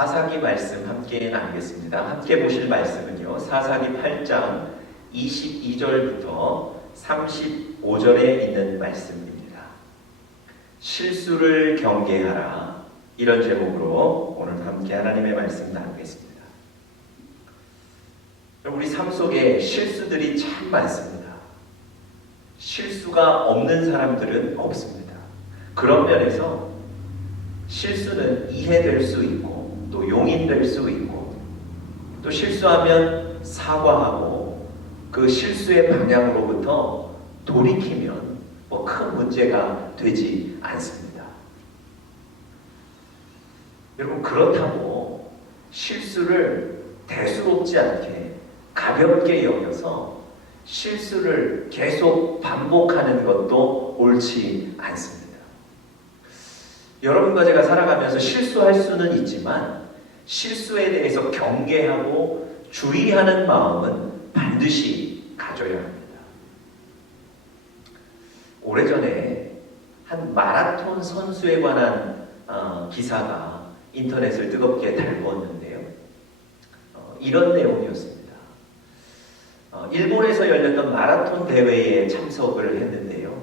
사사기 말씀 함께 나누겠습니다. 함께 보실 말씀은요, 사사기 8장 22절부터 35절에 있는 말씀입니다. 실수를 경계하라, 이런 제목으로 오늘 함께 하나님의 말씀 나누겠습니다. 우리 삶 속에 실수들이 참 많습니다. 실수가 없는 사람들은 없습니다. 그런 면에서 실수는 이해될 수 있고 또 용인될 수 있고, 또 실수하면 사과하고 그 실수의 방향으로부터 돌이키면 큰 문제가 되지 않습니다. 여러분, 그렇다고 실수를 대수롭지 않게 가볍게 여겨서 실수를 계속 반복하는 것도 옳지 않습니다. 여러분과 제가 살아가면서 실수할 수는 있지만 실수에 대해서 경계하고 주의하는 마음은 반드시 가져야 합니다. 오래전에 한 마라톤 선수에 관한 기사가 인터넷을 뜨겁게 달구었는데요. 이런 내용이었습니다. 일본에서 열렸던 마라톤 대회에 참석을 했는데요.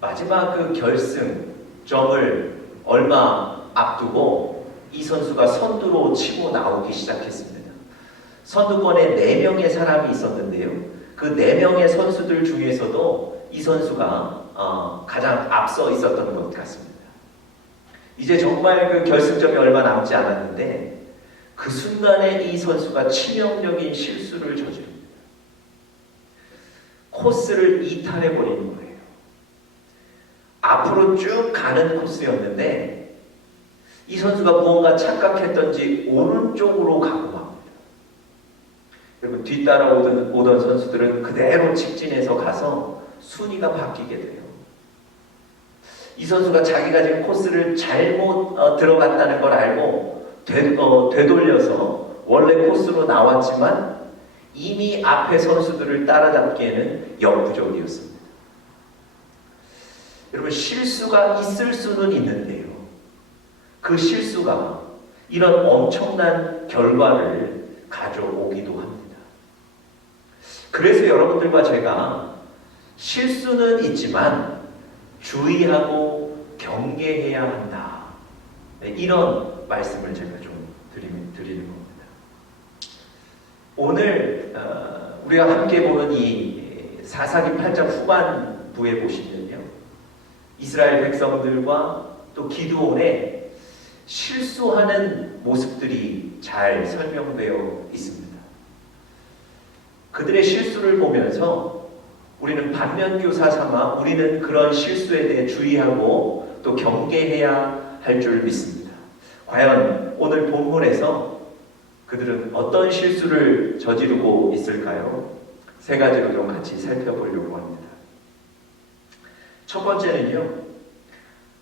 마지막 그 결승점을 얼마 앞두고 이 선수가 선두로 치고 나오기 시작했습니다. 선두권에 4명의 사람이 있었는데요. 그 4명의 선수들 중에서도 이 선수가 가장 앞서 있었던 것 같습니다. 이제 정말 그 결승점이 얼마 남지 않았는데 그 순간에 이 선수가 치명적인 실수를 저지릅니다. 코스를 이탈해버리는 거예요. 앞으로 쭉 가는 코스였는데 이 선수가 무언가 착각했던지 오른쪽으로 가고 맙니다. 그리고 뒤따라오던 선수들은 그대로 직진해서 가서 순위가 바뀌게 돼요. 이 선수가 자기가 지금 코스를 잘못 들어갔다는 걸 알고 되돌려서 원래 코스로 나왔지만 이미 앞에 선수들을 따라잡기에는 역부족이었습니다. 여러분, 실수가 있을 수는 있는데요, 그 실수가 이런 엄청난 결과를 가져오기도 합니다. 그래서 여러분들과 제가 실수는 있지만 주의하고 경계해야 한다, 이런 말씀을 제가 좀 드리는 겁니다. 오늘 우리가 함께 보는 이 사사기 8장 후반부에 보시면요, 이스라엘 백성들과 또 기드온의 실수하는 모습들이 잘 설명되어 있습니다. 그들의 실수를 보면서 우리는 반면교사 삼아 우리는 그런 실수에 대해 주의하고 또 경계해야 할 줄 믿습니다. 과연 오늘 본문에서 그들은 어떤 실수를 저지르고 있을까요? 3가지로 좀 같이 살펴보려고 합니다. 첫 번째는요,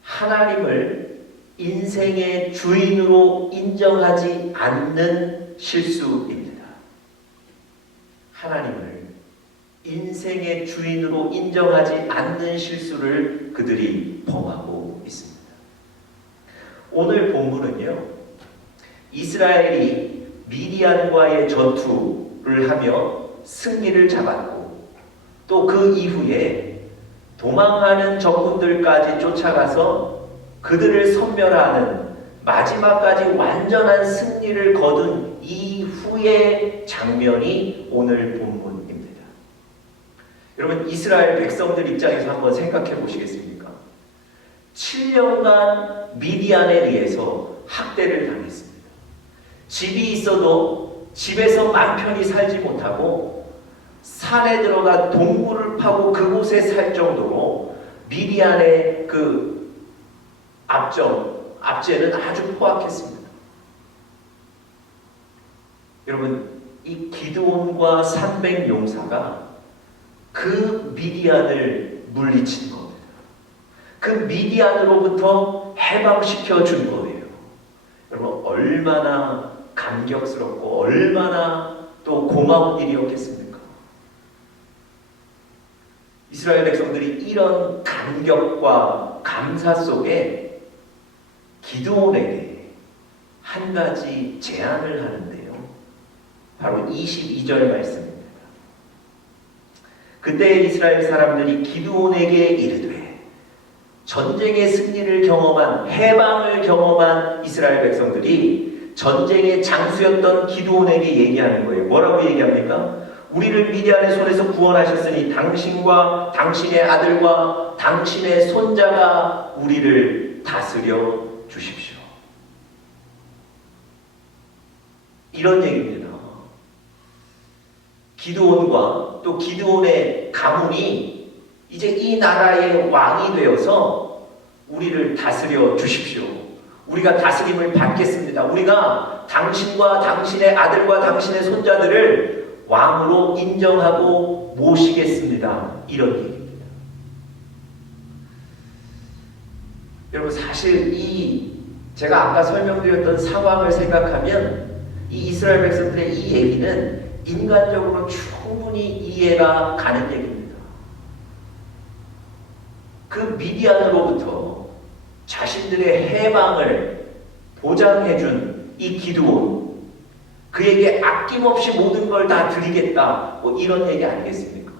하나님을 인생의 주인으로 인정하지 않는 실수입니다. 하나님을 인생의 주인으로 인정하지 않는 실수를 그들이 범하고 있습니다. 오늘 본문은요, 이스라엘이 미디안과의 전투를 하며 승리를 잡았고 또 그 이후에 도망하는 적군들까지 쫓아가서 그들을 섬멸하는 마지막까지 완전한 승리를 거둔 이후의 장면이 오늘 본문입니다. 여러분, 이스라엘 백성들 입장에서 한번 생각해 보시겠습니까? 7년간 미디안에 의해서 학대를 당했습니다. 집이 있어도 집에서 맘 편히 살지 못하고 산에 들어가 동굴을 파고 그곳에 살 정도로 미디안의 그 압제는 아주 포악했습니다. 여러분, 이 기드온과 300용사가 그 미디안을 물리친 겁니다. 그 미디안으로부터 해방시켜 준 거예요. 여러분, 얼마나 감격스럽고 얼마나 또 고마운 일이었겠습니까? 이스라엘 백성들이 이런 감격과 감사 속에 기드온에게 한 가지 제안을 하는데요. 바로 22절 말씀입니다. 그때 이스라엘 사람들이 기드온에게 이르되, 전쟁의 승리를 경험한, 해방을 경험한 이스라엘 백성들이 전쟁의 장수였던 기드온에게 얘기하는 거예요. 뭐라고 얘기합니까? 우리를 미디안의 손에서 구원하셨으니 당신과 당신의 아들과 당신의 손자가 우리를 다스려 주십시오. 이런 얘기입니다. 기드온과 또 기드온의 가문이 이제 이 나라의 왕이 되어서 우리를 다스려 주십시오. 우리가 다스림을 받겠습니다. 우리가 당신과 당신의 아들과 당신의 손자들을 왕으로 인정하고 모시겠습니다. 이런 얘기입니다. 여러분, 사실 제가 아까 설명드렸던 상황을 생각하면 이 이스라엘 백성들의 이 얘기는 인간적으로 충분히 이해가 가는 얘기입니다. 그 미디안으로부터 자신들의 해방을 보장해준 이 기드온, 그에게 아낌없이 모든 걸 다 드리겠다, 뭐 이런 얘기 아니겠습니까?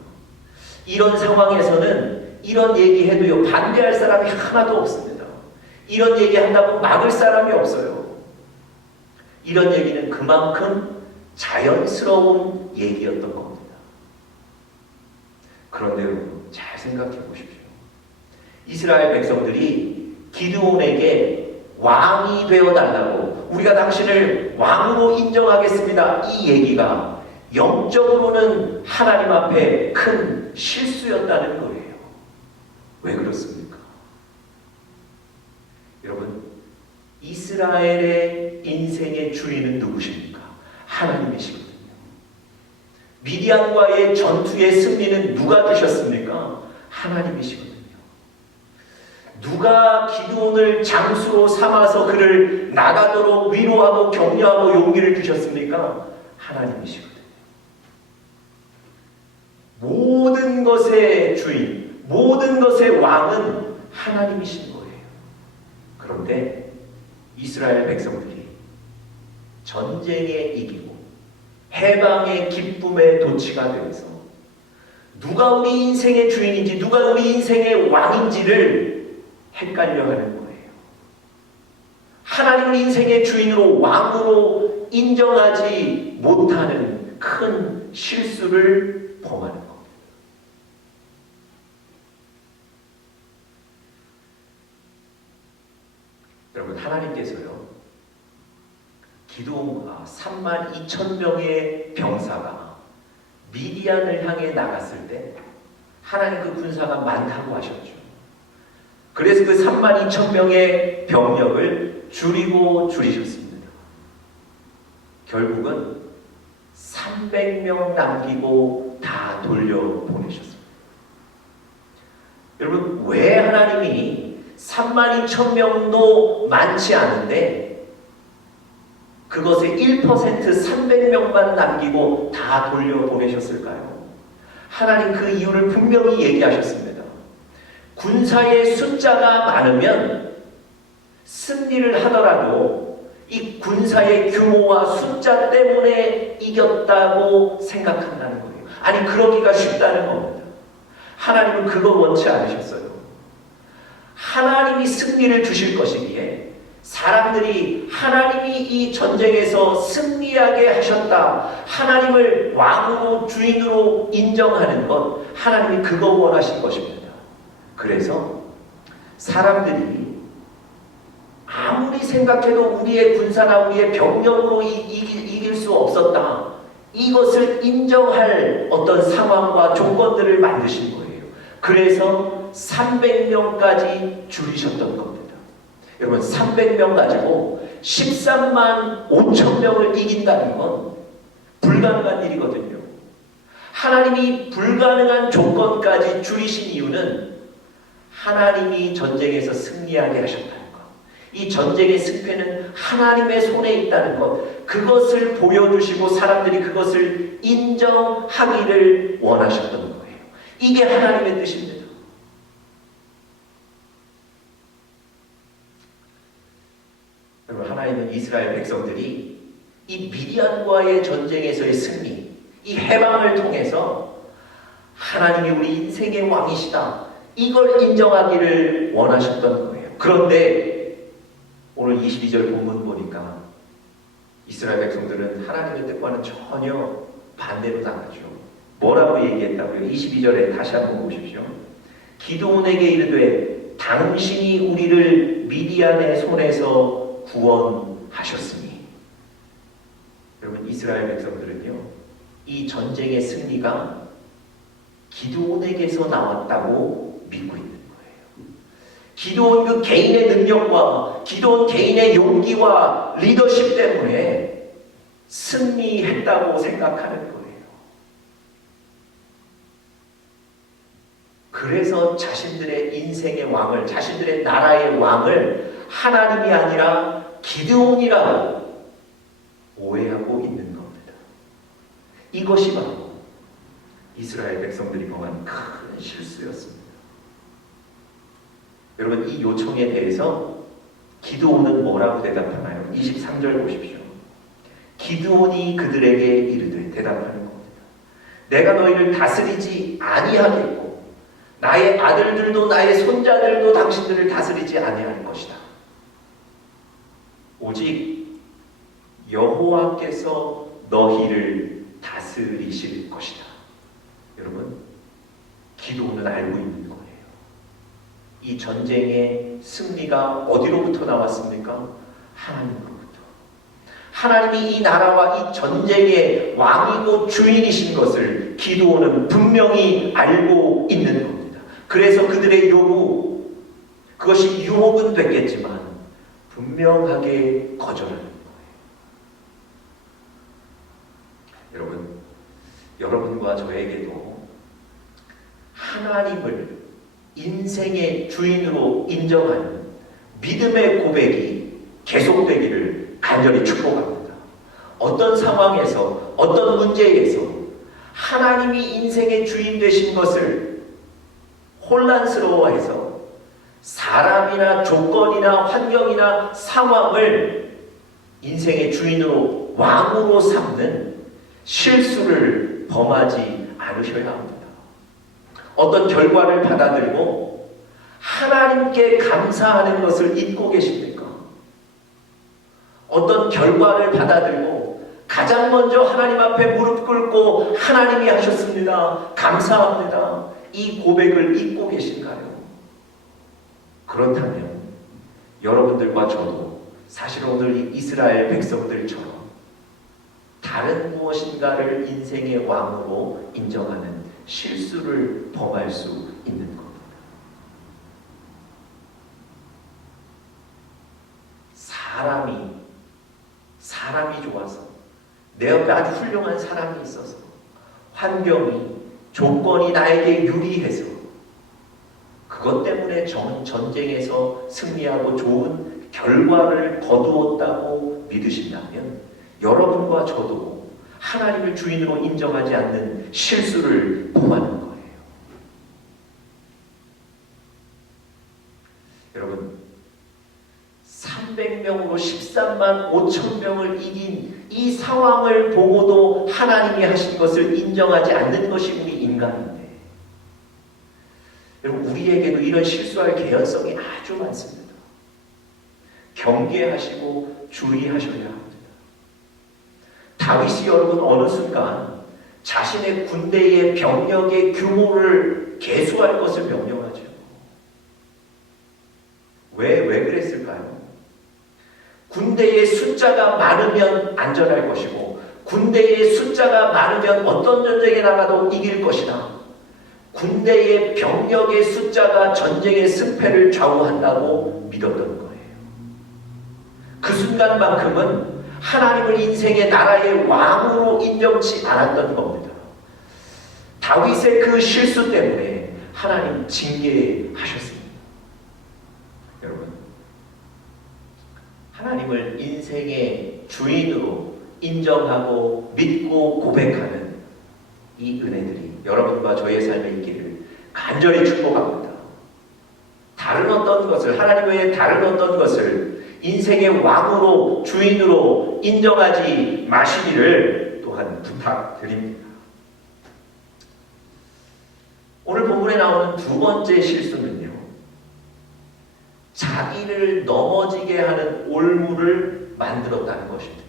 이런 상황에서는 이런 얘기해도요, 반대할 사람이 하나도 없습니다. 이런 얘기한다고 막을 사람이 없어요. 이런 얘기는 그만큼 자연스러운 얘기였던 겁니다. 그런데 여러분, 잘 생각해 보십시오. 이스라엘 백성들이 기드온에게 왕이 되어달라고, 우리가 당신을 왕으로 인정하겠습니다, 이 얘기가 영적으로는 하나님 앞에 큰 실수였다는 거예요. 왜 그렇습니까? 여러분, 이스라엘의 인생의 주인은 누구십니까? 하나님이시거든요. 미디안과의 전투의 승리는 누가 주셨습니까? 하나님이시거든요. 누가 기드온을 장수로 삼아서 그를 나가도록 위로하고 격려하고 용기를 주셨습니까? 하나님이시거든요. 모든 것의 주인, 모든 것의 왕은 하나님이신 거예요. 그런데 이스라엘 백성들이 전쟁에 이기고 해방의 기쁨의 도취가 되어서 누가 우리 인생의 주인인지, 누가 우리 인생의 왕인지를 헷갈려 하는 거예요. 하나님을 인생의 주인으로, 왕으로 인정하지 못하는 큰 실수를 범하는 겁니다. 여러분, 하나님께서요, 기드온과 32,000명의 병사가 미디안을 향해 나갔을 때 하나님 그 군사가 많다고 하셨죠. 그래서 그 32,000명의 병력을 줄이셨습니다. 결국은 300명 남기고 다 돌려보내셨습니다. 여러분, 왜 하나님이 32,000명도 많지 않은데 그것의 1% 300명만 남기고 다 돌려보내셨을까요? 하나님 그 이유를 분명히 얘기하셨습니다. 군사의 숫자가 많으면 승리를 하더라도 이 군사의 규모와 숫자 때문에 이겼다고 생각한다는 거예요. 아니, 그러기가 쉽다는 겁니다. 하나님은 그거 원치 않으셨어요. 하나님이 승리를 주실 것이기에 사람들이 하나님이 이 전쟁에서 승리하게 하셨다, 하나님을 왕으로 주인으로 인정하는 것, 하나님이 그거 원하신 것입니다. 그래서 사람들이 아무리 생각해도 우리의 군사나 우리의 병력으로 이길 수 없었다, 이것을 인정할 어떤 상황과 조건들을 만드신 거예요. 그래서 300명까지 줄이셨던 겁니다. 여러분, 300명 가지고 13만 5천 명을 이긴다는 건 불가능한 일이거든요. 하나님이 불가능한 조건까지 줄이신 이유는 하나님이 전쟁에서 승리하게 하셨다는 것, 이 전쟁의 승패는 하나님의 손에 있다는 것, 그것을 보여주시고 사람들이 그것을 인정하기를 원하셨던 거예요. 이게 하나님의 뜻입니다. 여러분, 하나님은 이스라엘 백성들이 이 미디안과의 전쟁에서의 승리, 이 해방을 통해서 하나님이 우리 인생의 왕이시다, 이걸 인정하기를 원하셨던 거예요. 그런데 오늘 22절 본문 보니까 이스라엘 백성들은 하나님의 뜻과는 전혀 반대로 나가죠. 뭐라고 얘기했다고요? 22절에 다시 한번 보십시오. 기드온에게 이르되 당신이 우리를 미디안의 손에서 구원하셨으니. 여러분, 이스라엘 백성들은요, 이 전쟁의 승리가 기드온에게서 나왔다고 믿고 있는 거예요. 기드온 그 개인의 능력과 기드온 개인의 용기와 리더십 때문에 승리했다고 생각하는 거예요. 그래서 자신들의 인생의 왕을, 자신들의 나라의 왕을 하나님이 아니라 기드온이라고 오해하고 있는 겁니다. 이것이 바로 이스라엘 백성들이 범한 큰 실수였습니다. 여러분, 이 요청에 대해서 기드온은 뭐라고 대답하나요? 23절 보십시오. 기드온이 그들에게 이르되, 대답하는 겁니다. 내가 너희를 다스리지 아니하겠고 나의 아들들도 나의 손자들도 당신들을 다스리지 아니할 것이다. 오직 여호와께서 너희를 다스리실 것이다. 여러분, 기드온은 알고 있는 거예요. 이 전쟁의 승리가 어디로부터 나왔습니까? 하나님으로부터. 하나님이 이 나라와 이 전쟁의 왕이고 주인이신 것을 기드온은 분명히 알고 있는 겁니다. 그래서 그들의 요구, 그것이 유혹은 됐겠지만 분명하게 거절하는 거예요. 여러분, 여러분과 저에게도 하나님을 인생의 주인으로 인정하는 믿음의 고백이 계속되기를 간절히 축복합니다. 어떤 상황에서, 어떤 문제에서 하나님이 인생의 주인 되신 것을 혼란스러워해서 사람이나 조건이나 환경이나 상황을 인생의 주인으로, 왕으로 삼는 실수를 범하지 않으셔야 합니다. 어떤 결과를 받아들고 하나님께 감사하는 것을 잊고 계십니까? 어떤 결과를 받아들고 가장 먼저 하나님 앞에 무릎 꿇고 하나님이 하셨습니다, 감사합니다, 이 고백을 잊고 계신가요? 그렇다면 여러분들과 저도 사실 오늘 이 이스라엘 백성들처럼 다른 무엇인가를 인생의 왕으로 인정하는 실수를 범할 수 있는 겁니다. 사람이 좋아서, 내 옆에 아주 훌륭한 사람이 있어서, 환경이, 조건이 나에게 유리해서 그것 때문에 전쟁에서 승리하고 좋은 결과를 거두었다고 믿으신다면 여러분과 저도 하나님을 주인으로 인정하지 않는 실수를 범하는 거예요. 여러분, 300명으로 13만 5천 명을 이긴 이 상황을 보고도 하나님이 하신 것을 인정하지 않는 것이 우리 인간인데, 여러분, 우리에게도 이런 실수할 개연성이 아주 많습니다. 경계하시고 주의하셔야 합니다. 다윗이 여러분 어느 순간 자신의 군대의 병력의 규모를 계수할 것을 명령하죠. 왜 그랬을까요? 군대의 숫자가 많으면 안전할 것이고, 군대의 숫자가 많으면 어떤 전쟁에 나가도 이길 것이다. 군대의 병력의 숫자가 전쟁의 승패를 좌우한다고 믿었던 거예요. 그 순간만큼은 하나님을 인생의 나라의 왕으로 인정치 않았던 겁니다. 다윗의 그 실수 때문에 하나님 징계하셨습니다. 여러분, 하나님을 인생의 주인으로 인정하고 믿고 고백하는 이 은혜들이 여러분과 저의 삶에 있기를 간절히 축복합니다. 다른 어떤 것을, 하나님 외에 다른 어떤 것을 인생의 왕으로 주인으로 인정하지 마시기를 또한 부탁드립니다. 오늘 본문에 나오는 두 번째 실수는요, 자기를 넘어지게 하는 올무를 만들었다는 것입니다.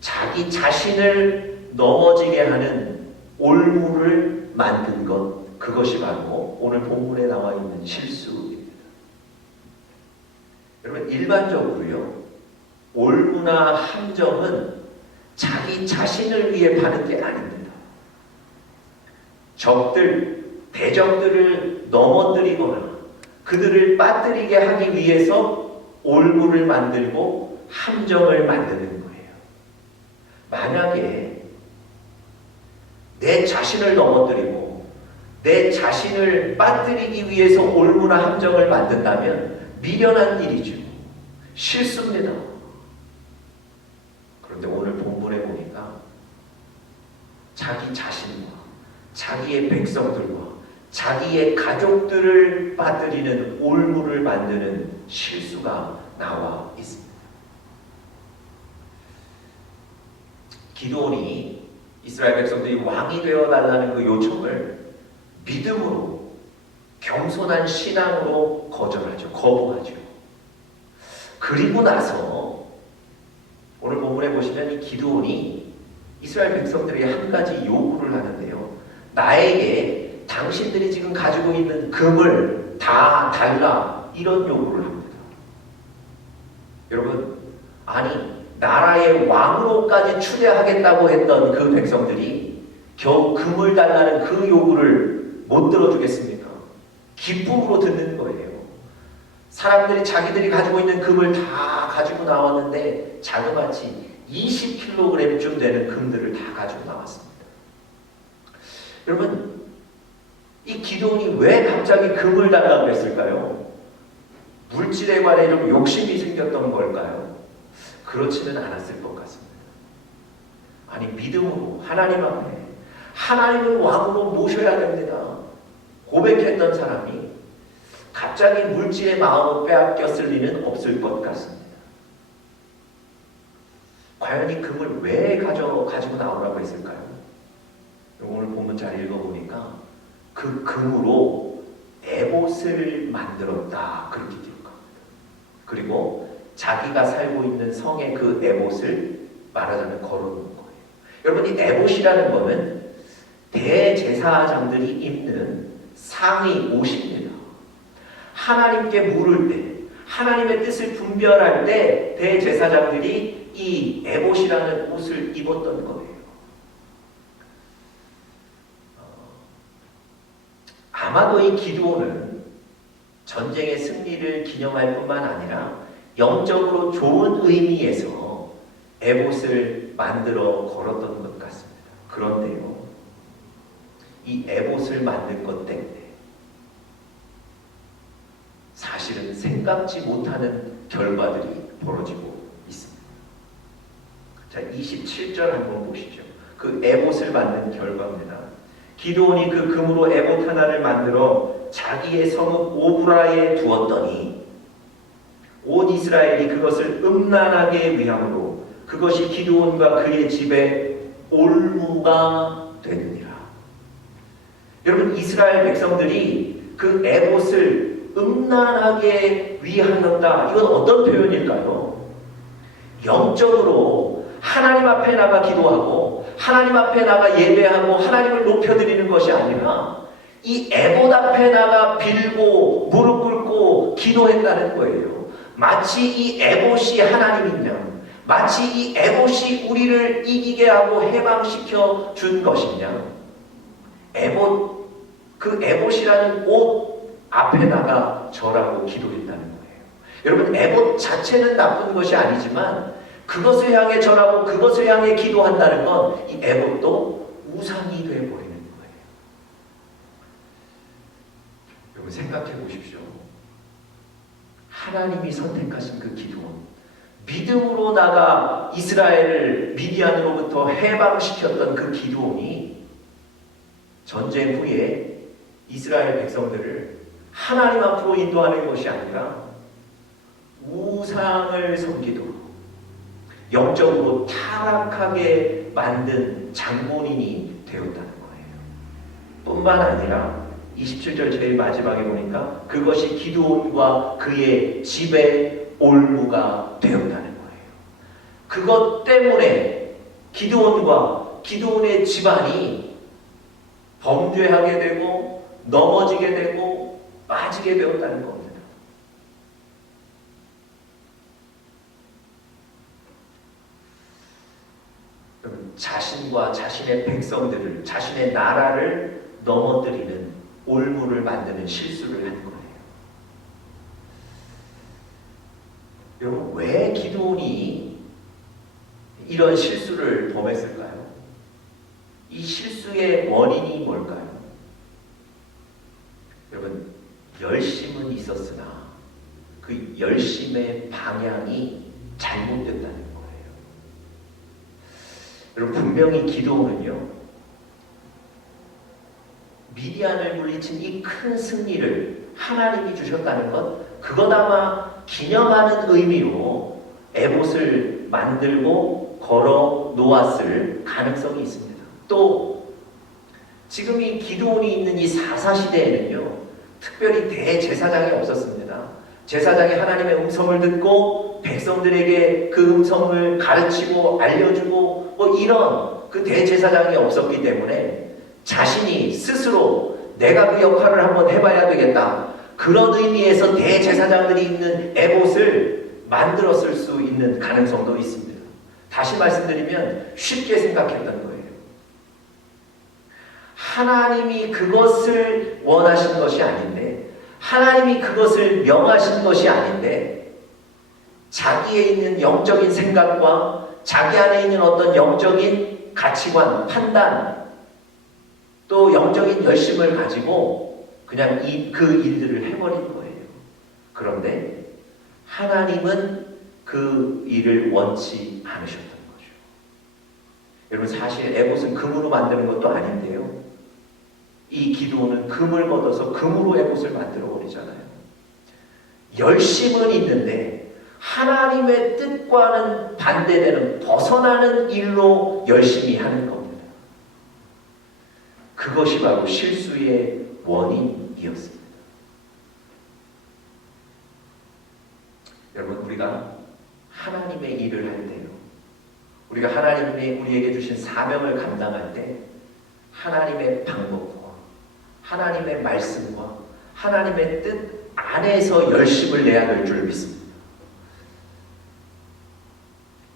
자기 자신을 넘어지게 하는 올무를 만든 것, 그것이 바로 오늘 본문에 나와 있는 실수입니다. 여러분, 일반적으로요, 올무나 함정은 자기 자신을 위해 파는 게 아닙니다. 적들, 대적들을 넘어뜨리거나 그들을 빠뜨리게 하기 위해서 올무를 만들고 함정을 만드는 거예요. 만약에 내 자신을 넘어뜨리고 내 자신을 빠뜨리기 위해서 올무나 함정을 만든다면 미련한 일이죠. 실수입니다. 그런데 오늘 본문에 보니까 자기 자신과 자기의 백성들과 자기의 가족들을 빠뜨리는 올무를 만드는 실수가 나와 있습니다. 기드온이 이스라엘 백성들이 왕이 되어달라는 그 요청을 믿음으로, 겸손한 신앙으로 거절하죠. 거부하죠. 그리고 나서 오늘 본문에 보시면 이 기드온이 이스라엘 백성들에게 한 가지 요구를 하는데요. 나에게 당신들이 지금 가지고 있는 금을 다 달라, 이런 요구를 합니다. 여러분, 아니 나라의 왕으로까지 추대하겠다고 했던 그 백성들이 겨우 금을 달라는 그 요구를 못 들어주겠습니까? 기쁨으로 듣는 거예요. 사람들이 자기들이 가지고 있는 금을 다 가지고 나왔는데 자그마치 20kg쯤 되는 금들을 다 가지고 나왔습니다. 여러분, 이 기드온이 왜 갑자기 금을 달라고 그랬을까요? 물질에 관해 좀 욕심이 생겼던 걸까요? 그렇지는 않았을 것 같습니다. 아니, 믿음으로 하나님 앞에 하나님을 왕으로 모셔야 됩니다 고백했던 사람이 갑자기 물질의 마음을 빼앗겼을 리는 없을 것 같습니다. 과연 이 금을 왜 가지고 나오라고 했을까요? 오늘 본문 잘 읽어보니까 그 금으로 에봇을 만들었다, 그렇게 기록합니다. 그리고 자기가 살고 있는 성의 그 에봇을 말하자면 걸어놓은 거예요. 여러분, 이 에봇이라는 거는 대제사장들이 입는 상의 옷입니다. 하나님께 물을 때, 하나님의 뜻을 분별할 때 대제사장들이 이 에봇이라는 옷을 입었던 거예요. 아마도 이 기드온은 전쟁의 승리를 기념할 뿐만 아니라 영적으로 좋은 의미에서 에봇을 만들어 걸었던 것 같습니다. 그런데요, 이 에봇을 만든 것 때문에 사실은 생각지 못하는 결과들이 벌어지고 있습니다. 자, 27절 한번 보시죠. 그 에봇을 만든 결과입니다. 기드온이 그 금으로 에봇 하나를 만들어 자기의 성읍 오브라에 두었더니 온 이스라엘이 그것을 음란하게 위함으로 그것이 기드온과 그의 집에 올무가 되느니라. 여러분, 이스라엘 백성들이 그 에봇을 음란하게 위하였다. 이건 어떤 표현일까요? 영적으로 하나님 앞에 나가 기도하고 하나님 앞에 나가 예배하고 하나님을 높여드리는 것이 아니라 이 에봇 앞에 나가 빌고 무릎 꿇고 기도했다는 거예요. 마치 이 에봇이 하나님인 양, 마치 이 에봇이 우리를 이기게 하고 해방시켜 준 것이냐. 에봇, 그 에봇이라는 옷 앞에다가 절하고 기도했다는 거예요. 여러분, 에봇 자체는 나쁜 것이 아니지만 그것을 향해 절하고 그것을 향해 기도한다는 건 이 에봇도 우상이 되어버리는 거예요. 여러분, 생각해 보십시오. 하나님이 선택하신 그 기도원, 믿음으로 나가 이스라엘을 미디안으로부터 해방시켰던 그 기도원이 전쟁 후에 이스라엘 백성들을 하나님 앞으로 인도하는 것이 아니라 우상을 섬기도록 영적으로 타락하게 만든 장본인이 되었다는 거예요. 뿐만 아니라 27절 제일 마지막에 보니까 그것이 기드온과 그의 집의 올무가 되었다는 거예요. 그것 때문에 기드온과 기드온의 집안이 범죄하게 되고 넘어지게 되고 빠지게 되었다는 겁니다. 자신과 자신의 백성들을, 자신의 나라를 넘어뜨리는 올무를 만드는 실수를 한 거예요. 여러분, 왜 기드온이 이런 실수를 범했을까요? 이 실수의 원인이 뭘까요? 여러분, 열심은 있었으나 그 열심의 방향이 잘못됐다는 거예요. 여러분, 분명히 기드온은요, 미디안을 물리친 이 큰 승리를 하나님이 주셨다는 것, 그것 아마 기념하는 의미로 에봇을 만들고 걸어 놓았을 가능성이 있습니다. 또 지금 이 기드온이 있는 이 사사시대에는요, 특별히 대제사장이 없었습니다. 제사장이 하나님의 음성을 듣고 백성들에게 그 음성을 가르치고 알려주고 이런 그 대제사장이 없었기 때문에 자신이 스스로 내가 그 역할을 한번 해봐야 되겠다, 그런 의미에서 대제사장들이 있는 에봇을 만들었을 수 있는 가능성도 있습니다. 다시 말씀드리면 쉽게 생각했던 거예요. 하나님이 그것을 원하신 것이 아닌데, 하나님이 그것을 명하신 것이 아닌데, 자기에 있는 영적인 생각과 자기 안에 있는 어떤 영적인 가치관, 판단, 또 영적인 열심을 가지고 그냥 그 일들을 해버린 거예요. 그런데 하나님은 그 일을 원치 않으셨던 거죠. 여러분, 사실 에봇은 금으로 만드는 것도 아닌데요, 이 기드온은 금을 걷어서 금으로 에봇을 만들어 버리잖아요. 열심은 있는데 하나님의 뜻과는 반대되는, 벗어나는 일로 열심히 하는 겁니다. 그것이 바로 실수의 원인이었습니다. 여러분, 우리가 하나님의 일을 할 때요, 우리가 하나님이 우리에게 주신 사명을 감당할 때 하나님의 방법과 하나님의 말씀과 하나님의 뜻 안에서 열심을 내야 될 줄 믿습니다.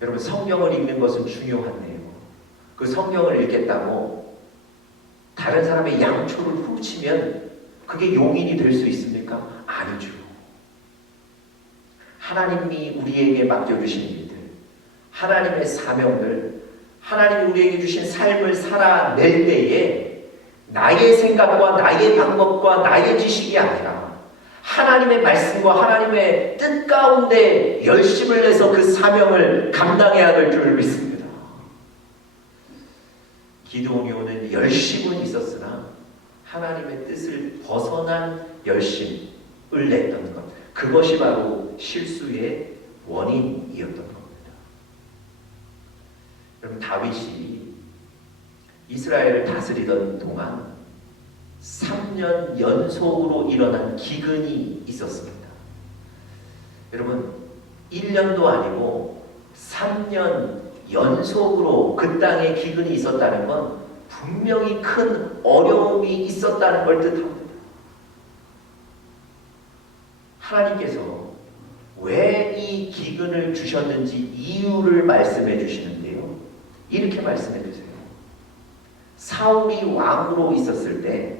여러분, 성경을 읽는 것은 중요한데요, 그 성경을 읽겠다고 다른 사람의 양초를 훔치면 그게 용인이 될 수 있습니까? 아니죠. 하나님이 우리에게 맡겨주신 일들, 하나님의 사명들, 하나님이 우리에게 주신 삶을 살아낼 때에 나의 생각과 나의 방법과 나의 지식이 아니라 하나님의 말씀과 하나님의 뜻 가운데 열심을 내서 그 사명을 감당해야 될 줄 믿습니다. 기드온이 열심은 있었으나 하나님의 뜻을 벗어난 열심을 냈던 것, 그것이 바로 실수의 원인이었던 겁니다. 여러분, 다윗이 이스라엘을 다스리던 동안 3년 연속으로 일어난 기근이 있었습니다. 여러분, 1년도 아니고 3년 연속으로 그 땅에 기근이 있었다는 건 분명히 큰 어려움이 있었다는 걸 뜻합니다. 하나님께서 왜 이 기근을 주셨는지 이유를 말씀해 주시는데요, 이렇게 말씀해 주세요. 사울이 왕으로 있었을 때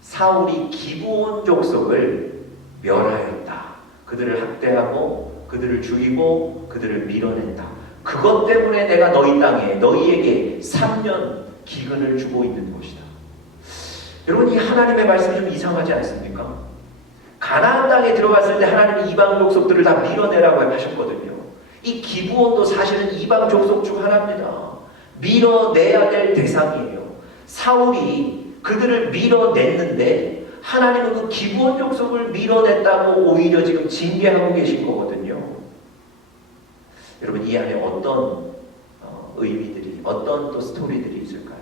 사울이 기브온 족속을 멸하였다. 그들을 학대하고 그들을 죽이고 그들을 밀어낸다. 그것 때문에 내가 너희 땅에 너희에게 3년 기근을 주고 있는 것이다. 여러분, 이 하나님의 말씀이 좀 이상하지 않습니까? 가나안 땅에 들어갔을 때 하나님이 이방 족속들을 다 밀어내라고 하셨거든요. 이 기브온도 사실은 이방 족속 중 하나입니다. 밀어내야 될 대상이에요. 사울이 그들을 밀어냈는데 하나님은 그 기브온 족속을 밀어냈다고 오히려 지금 징계하고 계신 거거든요. 여러분, 이 안에 어떤 의미들이, 어떤 또 스토리들이 있을까요?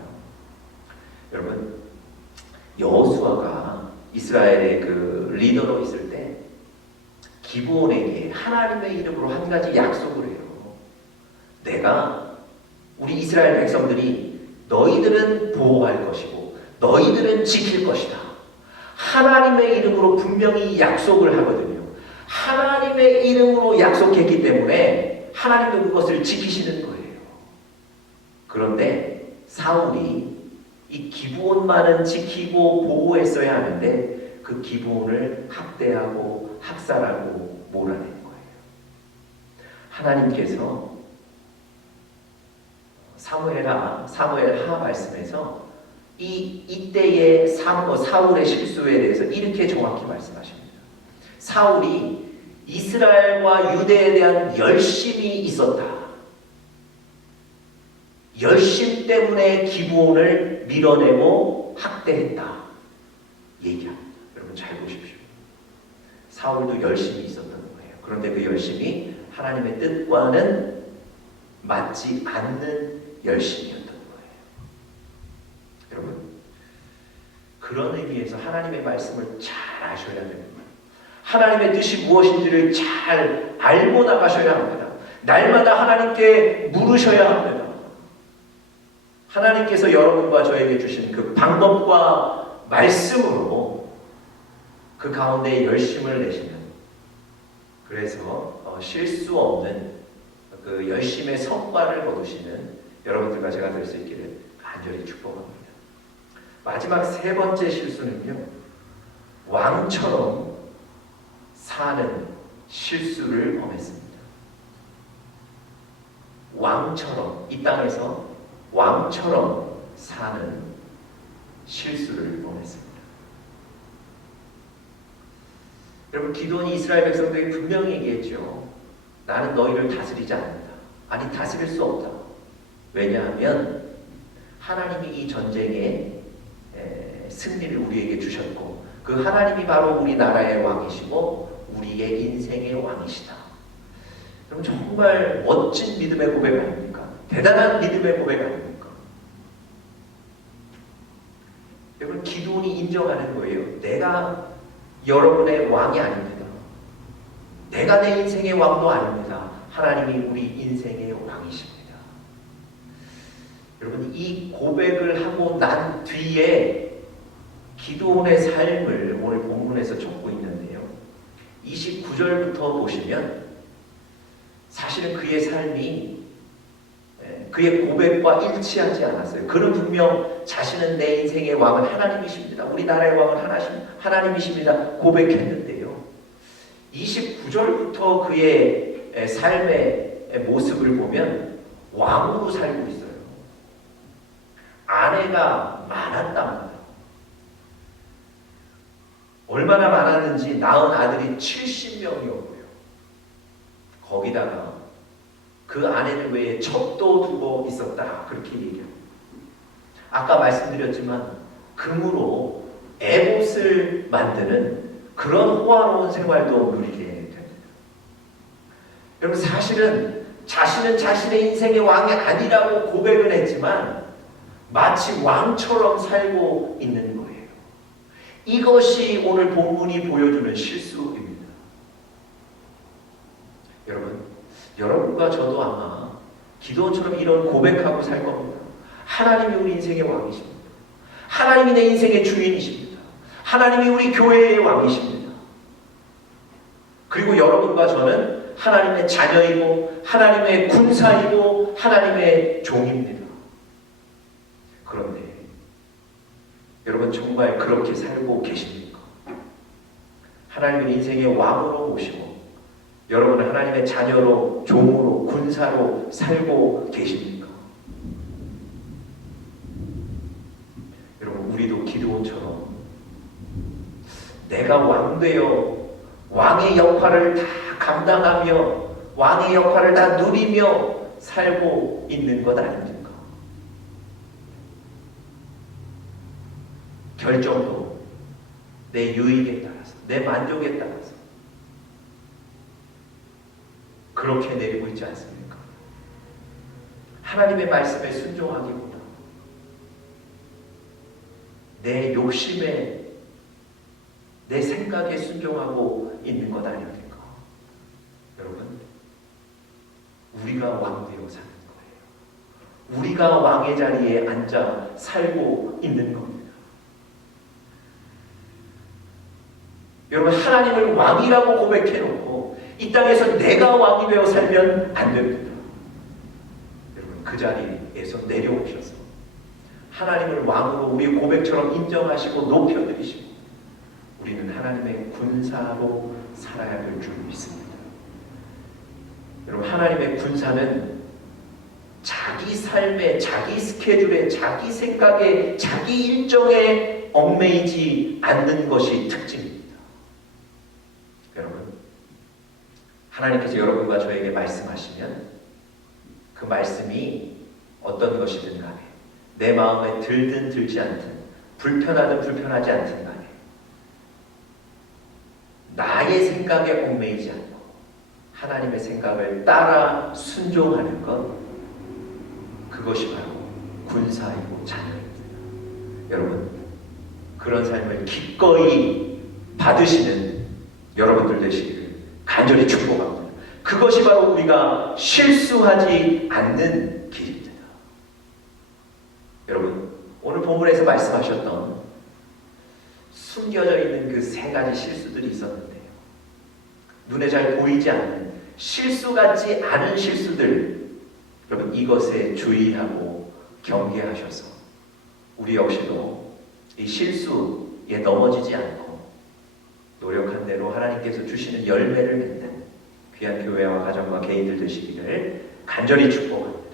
여러분, 여호수아가 이스라엘의 그 리더로 있을 때 기브온에게 하나님의 이름으로 한 가지 약속을 해요. 내가 우리 이스라엘 백성들이 너희들은 보호할 것이고 너희들은 지킬 것이다. 하나님의 이름으로 분명히 약속을 하거든요. 하나님의 이름으로 약속했기 때문에 하나님도 그것을 지키시는 거예요. 그런데 사울이 이 기브온만은 지키고 보호했어야 하는데 그 기브온을 학대하고 학살하고 몰아낸 거예요. 하나님께서 사무엘하 말씀에서 이때의 사울의 실수에 대해서 이렇게 정확히 말씀하십니다. 사울이 이스라엘과 유대에 대한 열심이 있었다. 열심 때문에 기브온을 밀어내고 학대했다. 얘기합니다. 여러분 잘 보십시오. 사울도 열심이 있었던 거예요. 그런데 그 열심이 하나님의 뜻과는 맞지 않는 열심이었던 거예요. 여러분, 그런 의미에서 하나님의 말씀을 잘 아셔야 됩니다. 하나님의 뜻이 무엇인지를 잘 알고 나가셔야 합니다. 날마다 하나님께 물으셔야 합니다. 하나님께서 여러분과 저에게 주신 그 방법과 말씀으로 그 가운데 열심을 내시는, 그래서 실수 없는 그 열심의 성과를 거두시는 여러분들과 제가 될 수 있기를 간절히 축복합니다. 마지막 세 번째 실수는요, 왕처럼 사는 실수를 범했습니다. 왕처럼, 이 땅에서 왕처럼 사는 실수를 범했습니다. 여러분, 기드온이 이스라엘 백성들에게 분명히 얘기했죠. 나는 너희를 다스리지 않는다. 아니, 다스릴 수 없다. 왜냐하면 하나님이 이 전쟁에 승리를 우리에게 주셨고 그 하나님이 바로 우리나라의 왕이시고 우리의 인생의 왕이시다. 그럼 정말 멋진 믿음의 고백 아닙니까? 대단한 믿음의 고백 아닙니까? 여러분, 기드온이 인정하는 거예요. 내가 여러분의 왕이 아닙니다. 내가 내 인생의 왕도 아닙니다. 하나님이 우리 인생의 왕이십니다. 여러분, 이 고백을 하고 난 뒤에 기드온의 삶을 오늘 본문에서 적고 있는데요. 29절부터 보시면 사실은 그의 삶이 그의 고백과 일치하지 않았어요. 그는 분명 자신은 내 인생의 왕은 하나님이십니다. 우리나라의 왕은 하나님이십니다. 고백했는데요. 29절부터 그의 삶의 모습을 보면 왕으로 살고 있어요. 아내가 많았답니다. 얼마나 많았는지 낳은 아들이 70명이었고요. 거기다가 그 아내를 외에 첩도 두고 있었다. 그렇게 얘기합니다. 아까 말씀드렸지만 금으로 에봇을 만드는 그런 호화로운 생활도 누리게 됩니다. 여러분, 사실은 자신은 자신의 인생의 왕이 아니라고 고백을 했지만 마치 왕처럼 살고 있는 거예요. 이것이 오늘 본문이 보여주는 실수입니다. 여러분과 저도 아마 기드온처럼 이런 고백하고 살 겁니다. 하나님이 우리 인생의 왕이십니다. 하나님이 내 인생의 주인이십니다. 하나님이 우리 교회의 왕이십니다. 그리고 여러분과 저는 하나님의 자녀이고 하나님의 군사이고 하나님의 종입니다. 그런데 여러분, 정말 그렇게 살고 계십니까? 하나님의 인생의 왕으로 모시고 여러분은 하나님의 자녀로, 종으로, 군사로 살고 계십니까? 여러분, 우리도 기드온처럼 내가 왕되어 왕의 역할을 다 감당하며 왕의 역할을 다 누리며 살고 있는 것 아닙니까? 결정도 내 유익에 따라서, 내 만족에 따라서 그렇게 내리고 있지 않습니까? 하나님의 말씀에 순종하기보다 내 욕심에, 내 생각에 순종하고 있는 것 아닙니까? 여러분, 우리가 왕되어 사는 거예요. 우리가 왕의 자리에 앉아 살고 있는 겁니다. 여러분, 하나님을 왕이라고 고백해놓고 이 땅에서 내가 왕이 되어 살면 안 됩니다. 여러분, 그 자리에서 내려오셔서 하나님을 왕으로 우리 고백처럼 인정하시고 높여드리시고 우리는 하나님의 군사로 살아야 될 줄 믿습니다. 여러분, 하나님의 군사는 자기 삶에, 자기 스케줄에, 자기 생각에, 자기 일정에 얽매이지 않는 것이 특징입니다. 여러분, 하나님께서 여러분과 저에게 말씀하시면 그 말씀이 어떤 것이든 간에 내 마음에 들든 들지 않든 불편하든 불편하지 않든 간에 나의 생각에 얽매이지 않고 하나님의 생각을 따라 순종하는 것, 그것이 바로 군사이고 자녀입니다. 여러분, 그런 삶을 기꺼이 받으시는 여러분들 되시기를 간절히 축복합니다. 그것이 바로 우리가 실수하지 않는 길입니다. 여러분, 오늘 본문에서 말씀하셨던 숨겨져 있는 그 세 가지 실수들이 있었는데요. 눈에 잘 보이지 않는 실수 같지 않은 실수들, 여러분, 이것에 주의하고 경계하셔서 우리 역시도 이 실수에 넘어지지 않고 노력한 대로 하나님께서 주시는 열매를 맺는 귀한 교회와 가정과 개인들 되시기를 간절히 축복합니다.